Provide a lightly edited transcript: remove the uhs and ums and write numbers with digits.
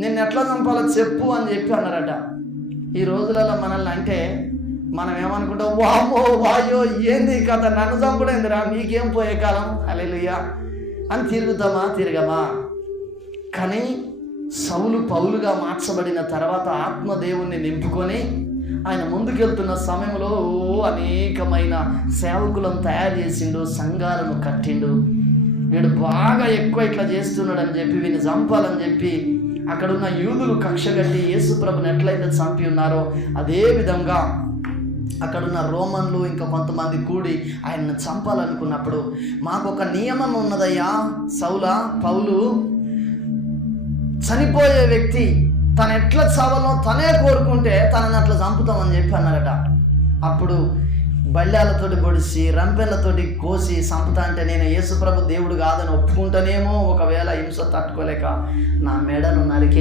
నిన్ను ఎట్లా చంపాలో చెప్పు అని చెప్పి అన్నారట. ఈ రోజులలో మనల్ని అంటే మనం ఏమనుకుంటాం, వామ్మో వాయో ఏంది కథ, నన్ను చంపడేందిరా, మీకేం పోయే కాలం, హల్లెలూయా అని తిరగమా. కానీ సౌలు పౌలుగా మార్చబడిన తర్వాత ఆత్మదేవుణ్ణి నింపుకొని ఆయన ముందుకెళ్తున్న సమయంలో అనేకమైన సేవకులను తయారు చేసిండు, సంఘాలను కట్టిండు. వీడు బాగా ఎక్కువ ఇట్లా చేస్తున్నాడు అని చెప్పి వీడిని చంపాలని చెప్పి అక్కడున్న యూదులు కక్ష కట్టి యేసుప్రభుని ఎట్లయితే చంపి ఉన్నారో అదే విధంగా అక్కడున్న రోమన్లు ఇంకా కొంతమంది కూడి ఆయన్ని చంపాలనుకున్నప్పుడు, మాకు ఒక నియమం ఉన్నదయ్యా సౌలా, పౌలు చనిపోయే వ్యక్తి తను ఎట్లా చావాలో తనే కోరుకుంటే తనని అట్లా చంపుతామని చెప్పి అన్నారట. అప్పుడు బల్యాలతోటి పొడిచి రంపెళ్ళతోటి కోసి చంపుతా అంటే నేను యేసుప్రభు దేవుడు కాదని ఒప్పుకుంటానేమో, ఒకవేళ హింస తట్టుకోలేక నా మెడను నరికే